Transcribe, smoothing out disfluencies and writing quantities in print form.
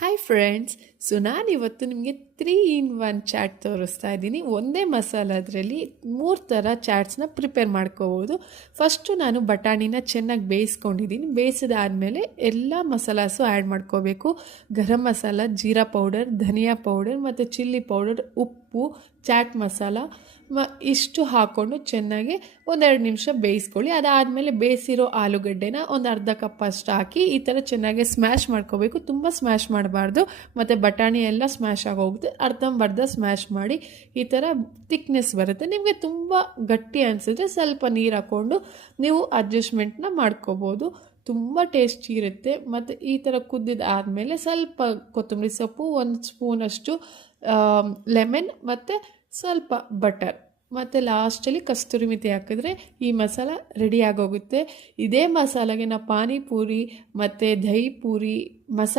Hi friends. So ನಾನಿವತ್ತು ನಿಮಗೆ 3 in 1 chat ತೋರಿಸ್ತಾ ಇದ್ದೀನಿ. ಒಂದೇ ಮಸಾಲದ್ರಲ್ಲಿ 3 ಥರ ಚಾಟ್ಸ್ನ ಪ್ರಿಪೇರ್ ಮಾಡ್ಕೋಬೋದು. ಫಸ್ಟು ನಾನು ಬಟಾಣಿನ ಚೆನ್ನಾಗಿ ಬೇಯಿಸ್ಕೊಂಡಿದ್ದೀನಿ. ಬೇಯಿಸಿದಾದ್ಮೇಲೆ ಎಲ್ಲ ಮಸಾಲಾಸು ಆ್ಯಡ್ ಮಾಡ್ಕೋಬೇಕು. ಗರಂ ಮಸಾಲ, ಜೀರಾ ಪೌಡರ್, ಧನಿಯಾ ಪೌಡರ್ ಮತ್ತು ಚಿಲ್ಲಿ ಪೌಡರ್, ಉಪ್ಪು, ಚಾಟ್ ಮಸಾಲ ಇಷ್ಟು ಹಾಕ್ಕೊಂಡು ಚೆನ್ನಾಗಿ 1-2 ನಿಮಿಷ ಬೇಯಿಸ್ಕೊಳ್ಳಿ. ಅದಾದಮೇಲೆ ಬೇಯಿಸಿರೋ ಆಲೂಗಡ್ಡೆನ ಒಂದು ಅರ್ಧ ಕಪ್ ಅಷ್ಟು ಹಾಕಿ ಈ ಥರ ಚೆನ್ನಾಗಿ ಸ್ಮ್ಯಾಶ್ ಮಾಡ್ಕೋಬೇಕು. ತುಂಬ ಸ್ಮ್ಯಾಶ್ ಮಾಡಬಾರ್ದು, ಮತ್ತು ಬಟಾಣಿ ಎಲ್ಲ ಸ್ಮ್ಯಾಶ್ ಆಗೋಗುತ್ತೆ. ಅರ್ಧಂಬರ್ಧ ಸ್ಮ್ಯಾಶ್ ಮಾಡಿ ಈ ಥರ ತಿಕ್ನೆಸ್ ಬರುತ್ತೆ. ನಿಮಗೆ ತುಂಬ ಗಟ್ಟಿ ಅನಿಸಿದ್ರೆ ಸ್ವಲ್ಪ ನೀರು ಹಾಕ್ಕೊಂಡು ನೀವು ಅಡ್ಜಸ್ಟ್ಮೆಂಟ್ನ ಮಾಡ್ಕೋಬೋದು. ತುಂಬ ಟೇಸ್ಟಿ ಇರುತ್ತೆ. ಮತ್ತು ಈ ಥರ ಕುದ್ದಿದ ಆದಮೇಲೆ ಸ್ವಲ್ಪ ಕೊತ್ತಂಬರಿ ಸೊಪ್ಪು, 1 ಸ್ಪೂನಷ್ಟು ಲೆಮನ್ ಮತ್ತು ಸ್ವಲ್ಪ ಬಟರ್ ಮತ್ತು ಲಾಸ್ಟಲ್ಲಿ ಕಸ್ತೂರಿ ಮೆಥಿ ಹಾಕಿದ್ರೆ ಈ ಮಸಾಲ ರೆಡಿ ಆಗೋಗುತ್ತೆ. ಇದೇ ಮಸಾಲೆಗೆ ನಾವು ಪಾನಿಪೂರಿ ಮತ್ತು ದಹಿ ಪೂರಿ